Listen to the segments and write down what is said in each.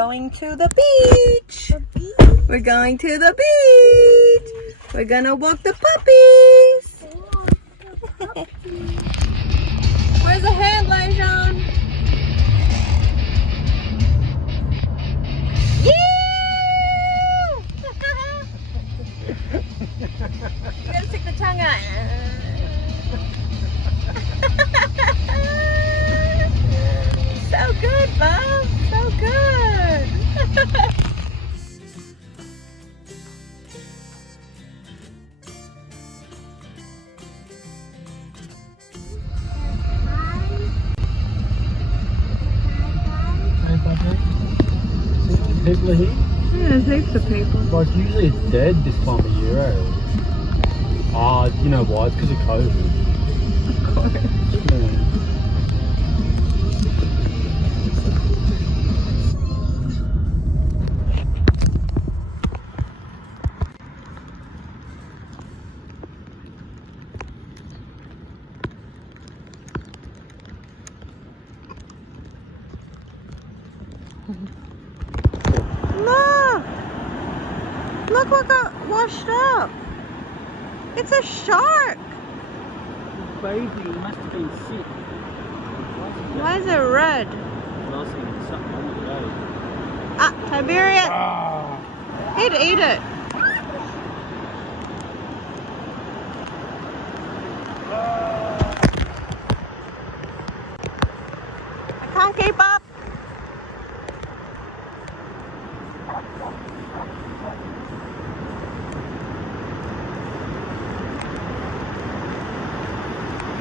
going to the beach. We're going to the beach. We're gonna walk the puppies. Where's the hand, Lejon? You gotta stick the tongue out. So good, Bob. So good. People are here? Yeah, there's heaps of people. Like, usually it's dead this time of year, eh? Ah, you know why? It's because of COVID. Of course. Yeah. Look! Look what got washed up. It's a shark. Baby, you must have been sick. Why is it red? Something on the day. Ah, Tiberius. Ah! He'd eat it. I can't keep up.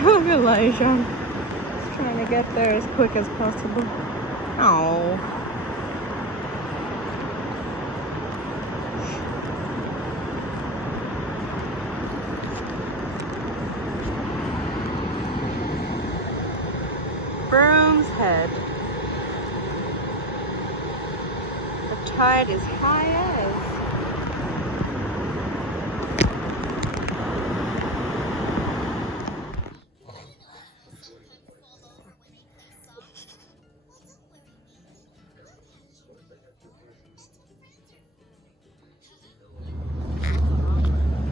Look at Lejon. He's trying to get there as quick as possible. Oh. Broom's Head. The tide is high as.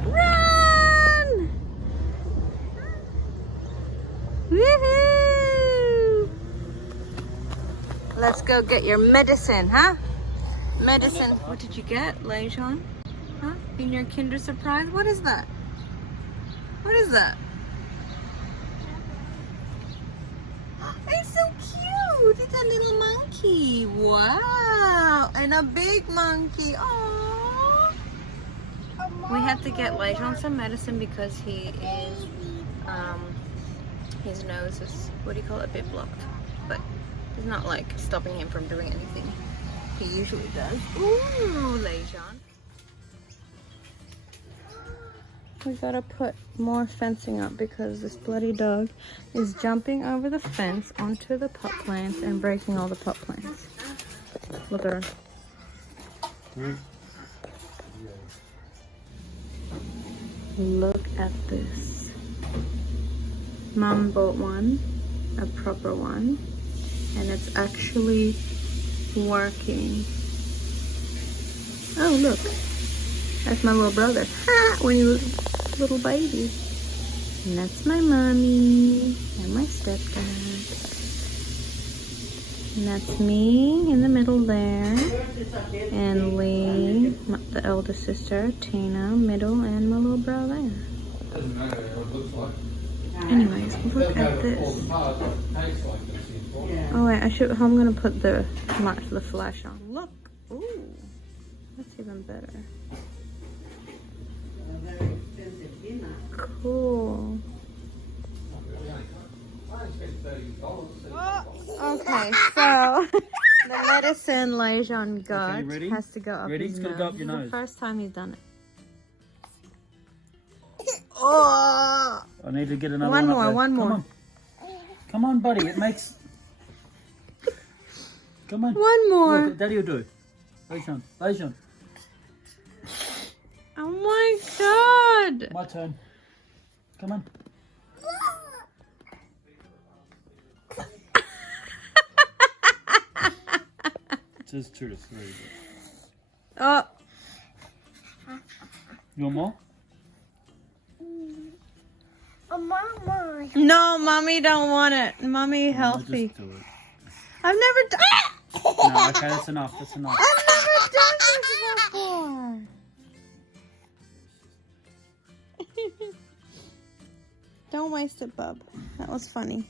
Run! Woohoo! Let's go get your medicine, huh? Medicine. What did you get, Lejon? Huh? In your Kinder Surprise? What is that? What is that? It's so cute. It's a little monkey. Wow. And a big monkey. Aww. We have to get Lejon some medicine because he is, his nose is, what do you call it, a bit blocked. But it's not like stopping him from doing anything. He usually does. Ooh, Lejon. We gotta put more fencing up because this bloody dog is jumping over the fence onto the pot plants and breaking all the pot plants. Look at her. Look at this. Mom bought one, a proper one, and it's actually working. Oh, look. That's my little brother. Ha! When he was a little baby. And that's my mommy and my stepdad. And that's me in the middle there. And Lee, the elder sister, Tina, middle, and my little brother. Doesn't matter what it looks like. Anyways, look at this. Oh wait, I'm gonna put the flash on. Look, ooh, that's even better. Cool. Okay, so the medicine Lejon got has to go up his It's got to nose. go up your This is nose. the first time he's done it. Oh! I need to get another One one. more, up there. one more. Come on. Come on, buddy. It makes. Come on. One more. Look, Daddy will do. Lejon. Lejon. Oh my god! My turn. Come on. says 2 to 3. Oh, You want more? Mama. no, mommy don't want it. Mommy We'll healthy. just do it. I've never done. No, okay, that's enough. That's enough. I've never done this before. Don't waste it, bub. That was funny.